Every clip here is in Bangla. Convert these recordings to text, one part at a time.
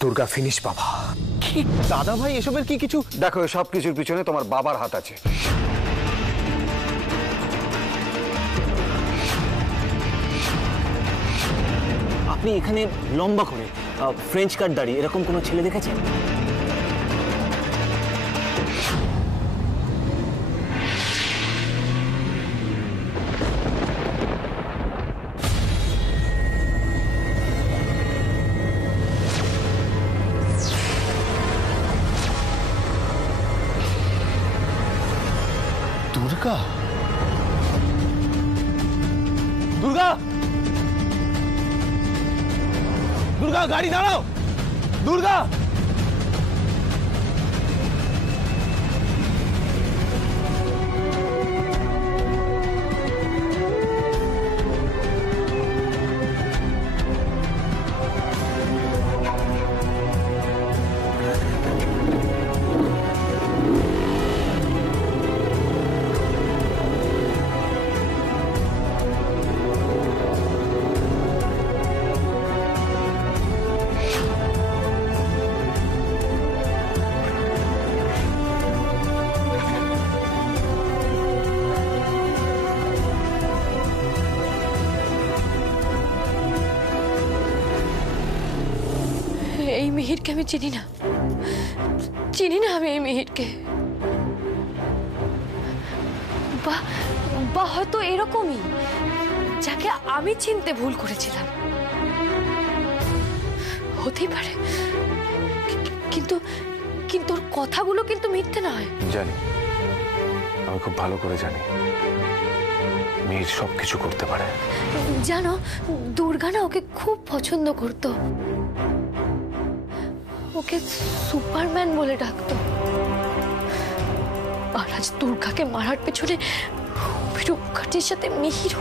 দুর্গা ফিনিশ বাবা। কি দাদা ভাই এসবের কি কিছু? দেখো, সব কিছুর পিছনে তোমার বাবার হাত আছে। আপনি এখানে লম্বা করে ফ্রেঞ্চ কাট দাড়ি এরকম কোনো ছেলে দেখেছেন? দুর্গা, দুর্গা, দুর্গা গাড়ি দাঁড়াও। দুর্গা, এই মিহিরকে আমি চিনি না, আমি এই মিহিরকে। বা হয়তো এরকমই, যাকে আমি চিনতে ভুল করেছিলাম, হতেই পারে। কিন্তু কিন্তু ওর কথাগুলো কিন্তু মিথ্যে নয়। জানি, আমি খুব ভালো করে জানি মিহির সবকিছু করতে পারে। জানো, দুর্গা না ওকে খুব পছন্দ করতো, ওকে সুপারম্যান বলে ডাকতো। আর আজ দুর্গাকে মারার পেছনে অভিরূপ মুখার্জির সাথে মিহির।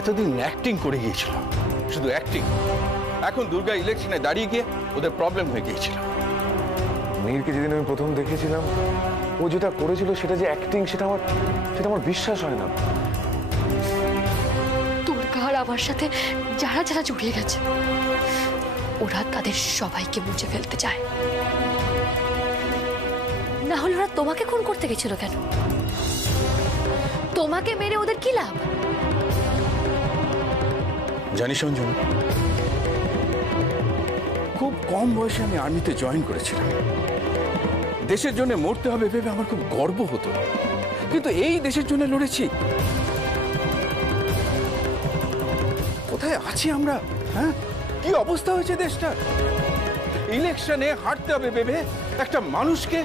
এতদিন অ্যাক্টিং করে গিয়েছিল, শুধু অ্যাক্টিং। এখন দুর্গা ইলেকশনে দাঁড়িয়ে গিয়ে ওদের প্রবলেম হয়ে গিয়েছিল। মিহিরকে যেদিন আমি প্রথম দেখেছিলাম, ও যেটা করেছিল সেটা যে অ্যাক্টিং, সেটা আমার বিশ্বাস হয় না। দুর্গা আর আমার সাথে যারা যারা জড়িয়ে গেছে, ওরা তাদের সবাইকে মুছে ফেলতে চায়। না হলে ওরা তোমাকে খুন করতে গেছিল কেন? তোমাকে মেরে ওদের কি লাভ? জানিস অঞ্জন, খুব কম বয়সে আমি আর্মিতে জয়েন করেছিলাম। দেশের জন্য মরতে হবে ভেবে আমার খুব গর্ব হতো, কিন্তু এই দেশের জন্য লড়েছি। কোথায় আছি আমরা? হ্যাঁ, কি অবস্থা হয়েছে দেশটার? ইলেকশনে হারতে হবে ভেবে একটা মানুষকে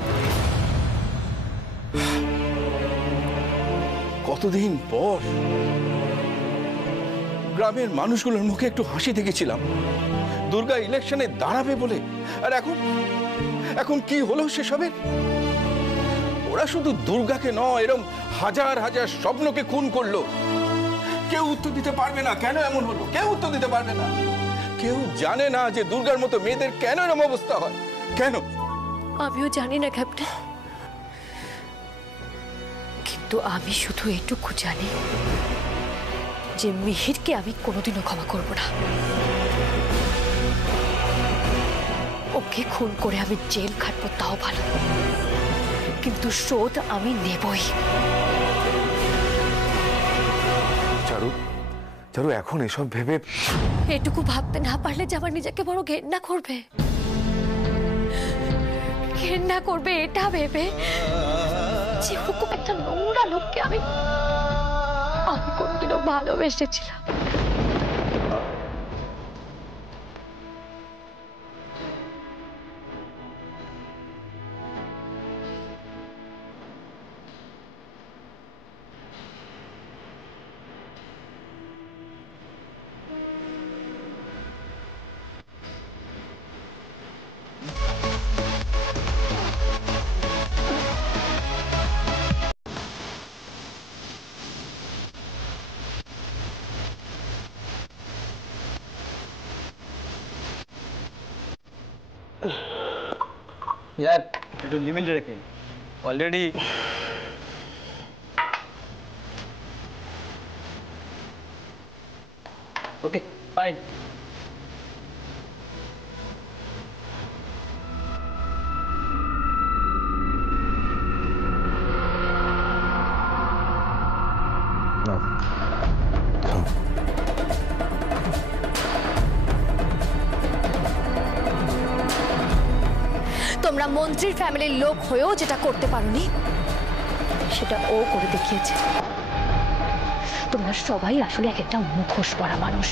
কতদিন পর গ্রামের মানুষগুলোর মুখে একটু হাসি দেখেছিলাম দুর্গা ইলেকশনে দাঁড়াবে বলে। আর এখন কি হলো সেসবের? ওরা শুধু দুর্গাকে নয়, এরকম হাজার হাজার স্বপ্নকে খুন করলো। কেউ উত্তর দিতে পারবে না কেন এমন হলো, কেউ উত্তর দিতে পারবে না। কেউ জানে না যে দুর্গার মতো মেয়েদের কেন এরকম অবস্থা হয়, কেন? আমিও জানি না ক্যাপ্টেন, কিন্তু আমি শুধু এটুকু জানি যে মিহিরকে আমি কোনোদিনও ক্ষমা করব না। ওকে খুন করে আমি জেল খাটবো তাও ভালো, কিন্তু শোধ আমি নেবই। চারু, এখন এসব ভেবে এটুকু ভাবতে না পারলে যে আমার নিজেকে বড় ঘেন্না করবে এটা ভেবে যে হুকুম একটা নোংরা লোককে আমি কোনদিনও ভালোবেসেছিলাম। यार একটু লিমিট রেখে অলরেডি ওকে ফাইন। তোমরা মন্ত্রীর ফ্যামিলির লোক হয়েও যেটা করতে পারোনি সেটা ও করে দেখিয়েছে। তোমরা সবাই আসলে এক একটা মুখোশ পরা মানুষ।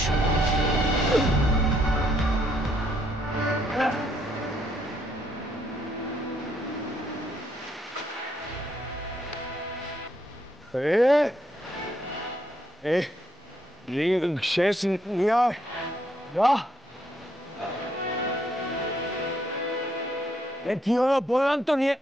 শেষ কি হলো বললাম তো নিয়ে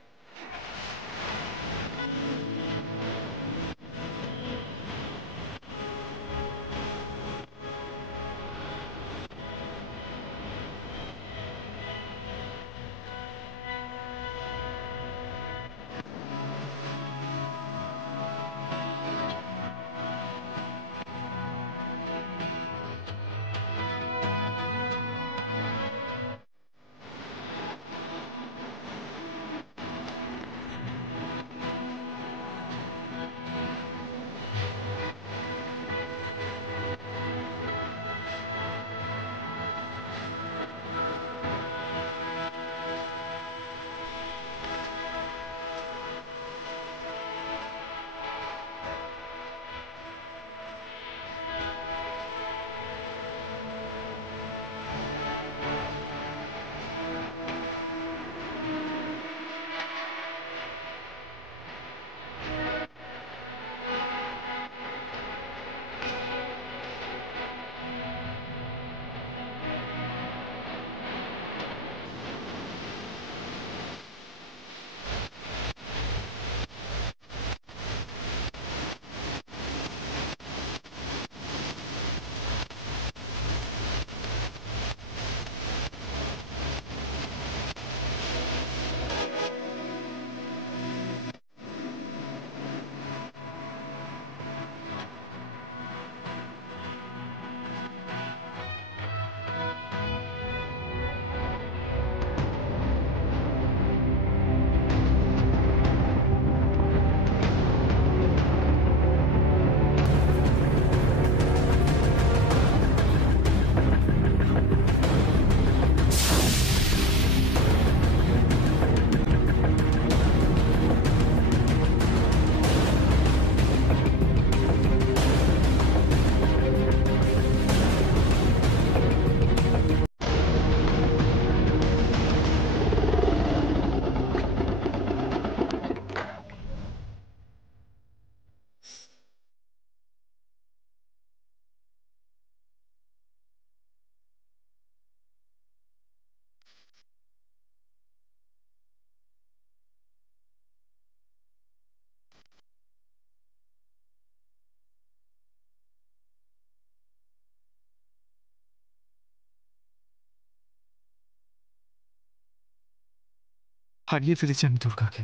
হারিয়ে ফেলেছি আমি দুর্গাকে।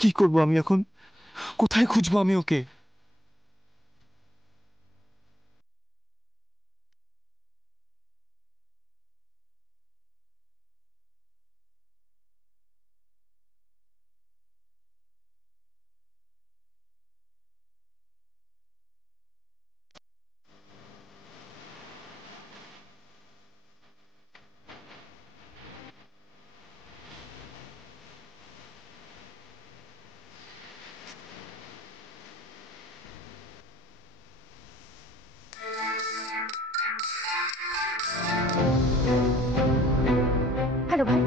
কি করব আমি এখন? কোথায় খুঁজবো আমি ওকে? হ্যালো ভাই।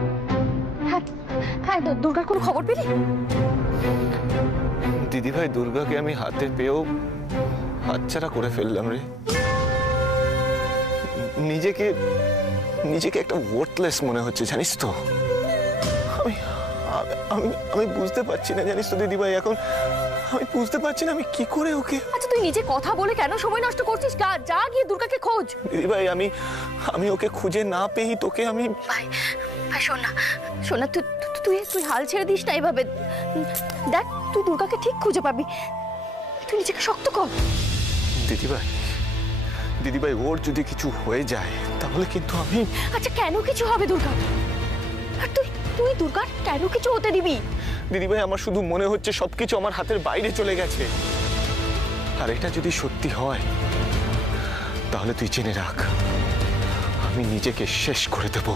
হ্যাঁ হ্যাঁ, দুর্গার কোনো খবর পেলি? দিদিভাই, দুর্গাকে আমি হাতে পেয়েও হাতছাড়া করে ফেললাম রে। নিজেকে নিজেকে একটা ওয়ার্থলেস মনে হচ্ছে, জানিস তো। আমি আমি আমি বুঝতে পারছি না, জানিস তো দিদিভাই, এখন আমি বুঝতে পারছি না আমি কি করে ওকে। আচ্ছা তুই নিজে কথা বলে কেন সময় নষ্ট করছিস? যা গিয়ে দুর্গাকে খোঁজ। দিদিভাই, আমি ওকে খুঁজে না পেয়ে তোকে আমি। ভাই ভাই শোন না, তুই তুই হাল ছেড়ে দিস না এভাবে। দেখ তুই দুর্গাকে ঠিক খুঁজে পাবি, তুই নিজেকে শক্ত কর। দিদিভাই, ওর যদি কিছু হয়ে যায় তাহলে কিন্তু আমি। আচ্ছা কেন কিছু হবে দুর্গা? আর তুই দুর্গার কেন কিছু হতে দিবি? দিদিভাই, আমার শুধু মনে হচ্ছে সবকিছু আমার হাতের বাইরে চলে গেছে। আর এটা যদি সত্যি হয় তাহলে তুই জেনে রাখ, আমি নিজেকে শেষ করে দেব।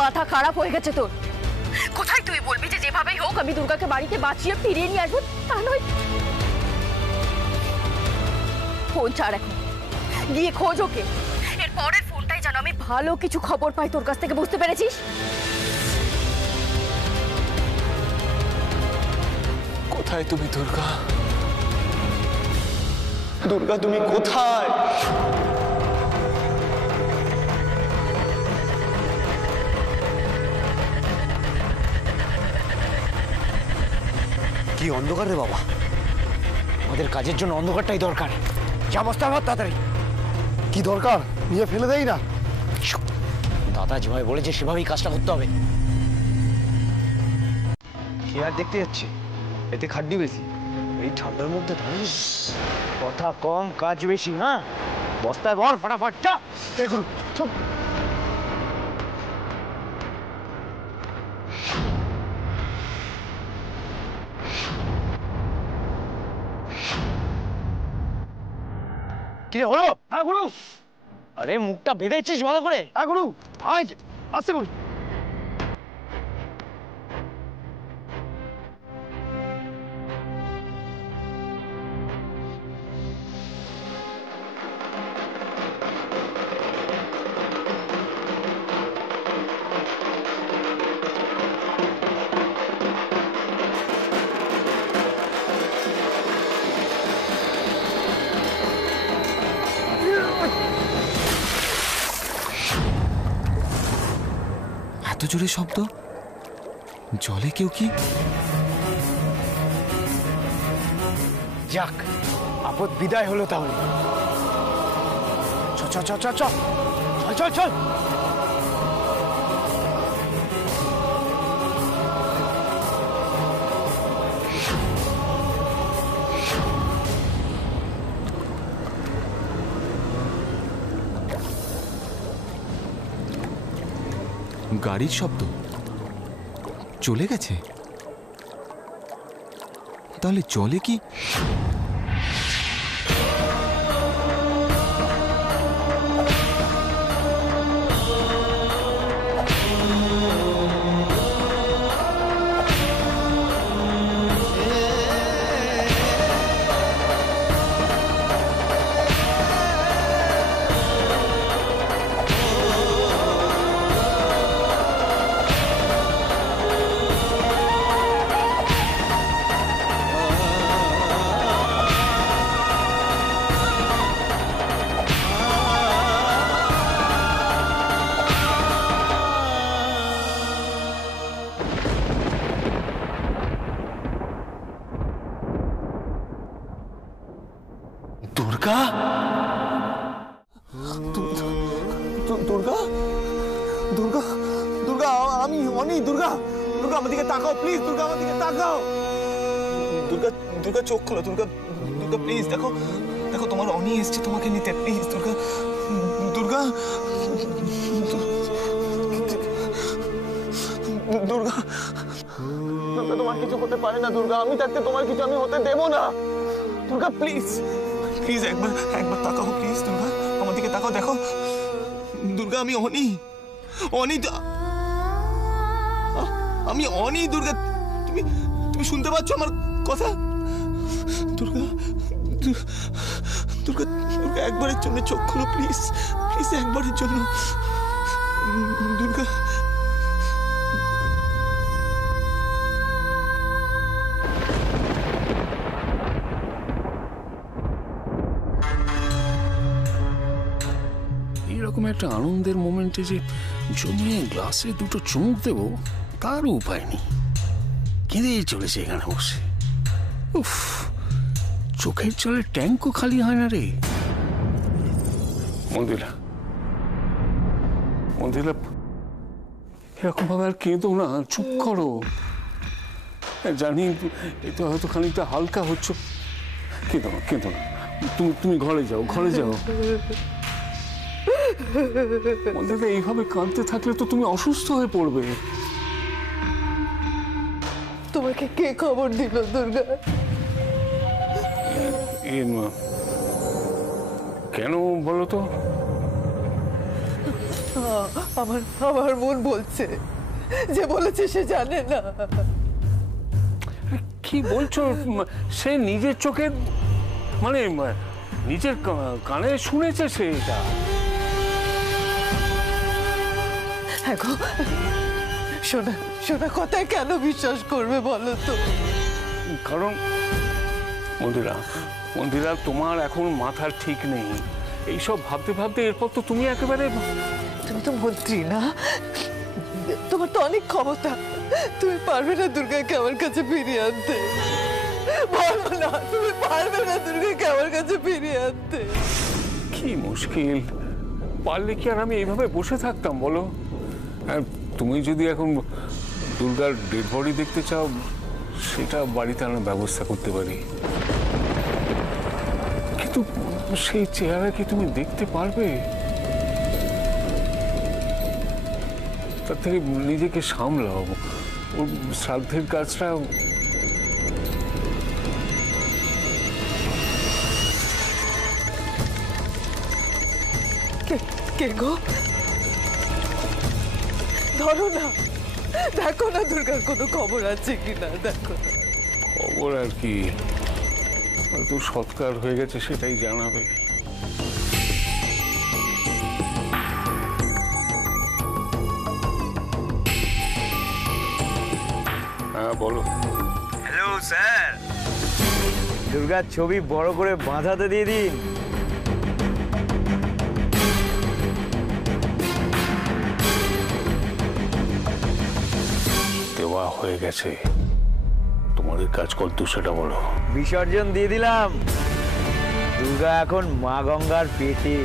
মাথা খারাপ হয়ে গেছে তোর? কোথায় তুই বলবি যে যেভাবেই হোক আমি দুর্গাকে বাড়িতে বাঁচিয়ে ফিরিয়ে নিয়ে আসবো, তা নয়। ফোন ছাড় এখন, গিয়ে খোঁজ ওকে। এর পরের ফোনটাই যেন আমি ভালো কিছু খবর পাই তোর কাছ থেকে, বুঝতে পেরেছিস? কোথায় তুমি দুর্গা? দুর্গা তুমি কোথায়? কি অন্ধকার রে বাবা, আমাদের কাজের জন্য অন্ধকারটাই দরকার। যা বস্তা ভাত তাড়াতাড়ি। কি দরকার? নিয়ে ফেলে দেই না। দাদা যেভাবে বলেছে সেভাবেই কাজটা করতে হবে। কি আর দেখতে যাচ্ছে, এতে খাটনি বেশি। এই ঠান্ডার মধ্যে কথা কম কাজ বেশি। হ্যাঁ, বস্তায় বল ফটাফট। চা দেখুন কি হলো? হ্যাঁ গুরু, আরে মুখটা বেঁধেছিস ভালো করে। হ্যাঁ গুরু, আয় আসতে গুরু। এত জোরে শব্দ, জলে কেউ কি? যাক, আপদ বিদায় হলো তাহলে। চ চ চ চ চ চল চল চল। গাড়ির শব্দ চলে গেছে, তাহলে জলে কি? দুর্গা? দুর্গা? দুর্গা? দুর্গা আমি অনি। দুর্গা, দুর্গা আমার দিকে তাকাও প্লিজ। দুর্গা আমার দিকে তাকাও। দুর্গা, দুর্গা চোখ খোলো। দুর্গা, দুর্গা প্লিজ দেখো, দেখো তোমার অনি এসছে তোমাকে নিতে। প্লিজ দুর্গা, দুর্গা, দুর্গা, দুর্গা তোমার কিছু হতে পারে না। দুর্গা, আমি থাকতে তোমার কিছু আমি হতে দেবো না। দুর্গা প্লিজ, প্লিজ একবার একবার তাকাও প্লিজ। দুর্গা আমার দিকে তাকাও, দেখো দুর্গা আমি অনি। অনি, আমি অনি। দুর্গা তুমি তুমি শুনতে পাচ্ছ আমার কথা? দুর্গা, দুর্গা, দুর্গা একবারের জন্য চোখ খোলো প্লিজ, প্লিজ একবারের জন্য। দুর্গা, এরকম একটা আনন্দের মোমেন্টে যে জমিয়ে গ্লাসে দুটো চুমুক দেবো তারও উপায় নেই। কেঁদেই চলেছে এখানে বসে। উফ, চোখের জলের ট্যাঙ্কও খালি হয় না রে। মন্দিরা, মন্দিরা এরকম ভাবে আর কেঁদো না, চুপ করো। জানি এটা হয়তো খানিকটা হালকা হচ্ছ, কেঁদো না, কেঁদো না। তুমি ঘরে যাও, ঘরে যাও। মন্দিরা এইভাবে কাঁদতে থাকলে তো তুমি অসুস্থ হয়ে পড়বে। তোমাকে কে খবর দিল দুর্গা? কেন বলো তো? আমার আমার মন বলছে, যে বলেছে সে জানে না। কি বলছো? সে নিজের চোখে, মানে নিজের কানে শুনেছে সে এটা। হ্যাঁ গো, শোনা শোনা কথায় কেন বিশ্বাস করবে বলো তো? কারণ মন্দিরা তোমার এখন মাথার ঠিক নেই। এইসব ভাবতে ভাবতে এরপর তো তুমি একেবারে, তুমি তো মন্ত্রী না, তোমার তো অনেক ক্ষমতা, তুমি পারবে না দুর্গাকে আমার কাছে ফিরিয়ে আনতে? বলো না, তুমি পারবে না দুর্গাকে আমার কাছে ফিরিয়ে আনতে? কি মুশকিল, পারলে কি আর আমি এইভাবে বসে থাকতাম বলো? আর তুমি যদি এখন দুর্গার ডেড বডি দেখতে চাও, সেটা বাড়িতে আনার ব্যবস্থা করতে পারি, কিন্তু সেই চেহারা কি তুমি দেখতে পারবে? তার থেকে নিজেকে সামলাও, ওর শ্রাদ্ধের কাজটা। কে গো? ধরো না, দেখো না দুর্গার কোনো খবর আছে কিনা, দেখো না। খবর আর কি, হয়তো সৎকার হয়ে গেছে সেটাই জানাবে। হ্যাঁ বলো। হ্যালো স্যার, দুর্গার ছবি বড় করে বাঁধাতে দিয়ে দিন। দেওয়া হয়ে গেছে, তোমাদের কাজ করতো সেটা বলো। বিসর্জন দিয়ে দিলাম, দুর্গা এখন মা গঙ্গার পেটে।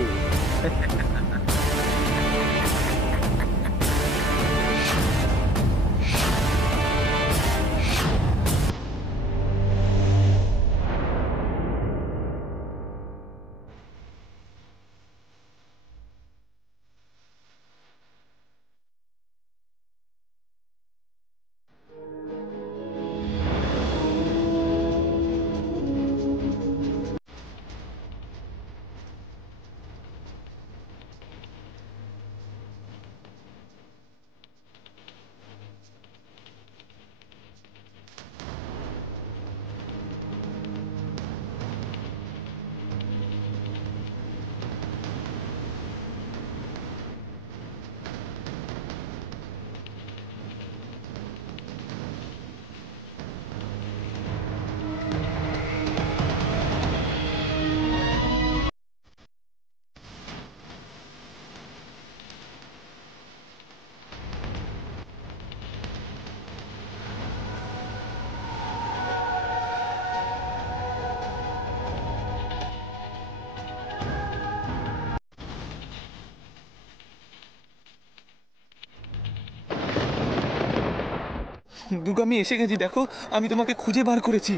দুর্গা, আমি এসে গেছি, দেখো আমি তোমাকে খুঁজে বার করেছি।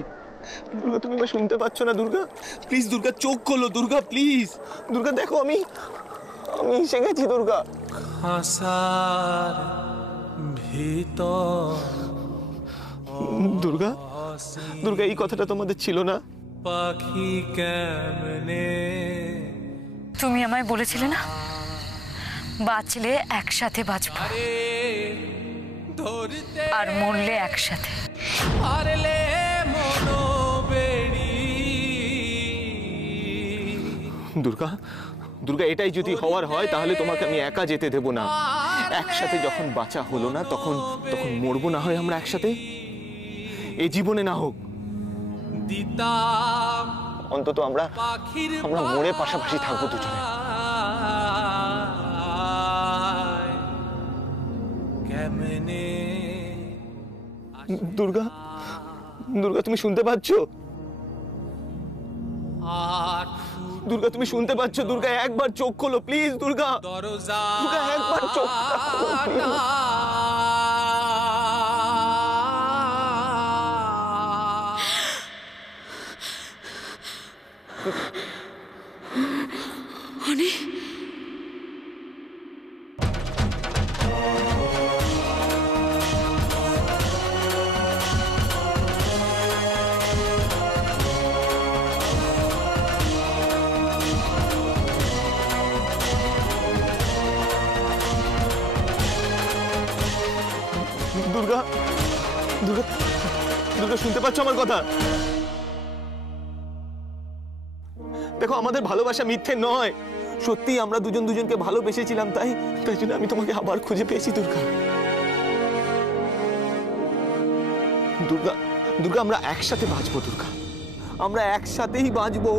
দুর্গা, তুমি আমায় শুনতে পাচ্ছ না? দুর্গা প্লিজ, দুর্গা চোখ খোলো, দুর্গা প্লিজ। দুর্গা দেখো, আমি এসে গেছি। দুর্গা, দুর্গা, দুর্গা এই কথাটা তোমাদের ছিল না? তুমি আমায় বলেছিলে না, বাঁচলে একসাথে বাঁচবো আর মরলে একসাথে। দুর্গা, দুর্গা এটাই যদি হওয়ার হয় তাহলে তোমাকে আমি একা যেতে দেব না। একসাথে যখন বাঁচা হলো না, তখন মরবো না হয় আমরা একসাথে, এই জীবনে না হোক, অন্তত আমরা মরে পাশাপাশি থাকবো দুজনে। দুর্গা, দুর্গা তুমি শুনতে পাচ্ছ? দুর্গা তুমি শুনতে পাচ্ছ? দুর্গা একবার চোখ খোলো প্লিজ। দুর্গা, দুর্গা একবার চোখ খোলো। দুর্গা দুর্গা শুনতে পাচ্ছ আমার কথা? দেখো, আমাদের ভালোবাসা মিথ্যে নয়, সত্যি আমরা দুজন দুজনকে ভালোবেসেছিলাম, তাই জন্য আমি তোমাকে আবার খুঁজে পেয়েছি দুর্গা। দুর্গা দুর্গা আমরা একসাথে বাঁচবো দুর্গা, আমরা একসাথেই বাঁচবো।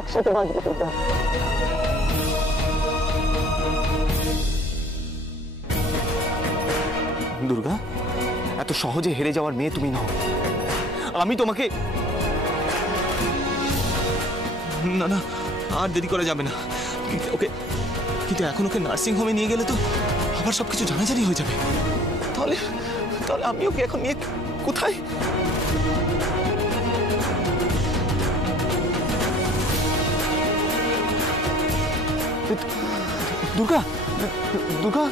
একসাথে বাঁচবো দুর্গা। দুর্গা, এত সহজে হেরে যাওয়ার মেয়ে তুমি নও। আমি তোমাকে না না আর দেরি করা যাবে না। ওকে, কিন্তু এখন ওকে নার্সিং হোমে নিয়ে গেলে তো আবার সবকিছু জানাজানি হয়ে যাবে। তাহলে তাহলে আমি ওকে এখন নিয়ে কোথায়? দুর্গা দুর্গা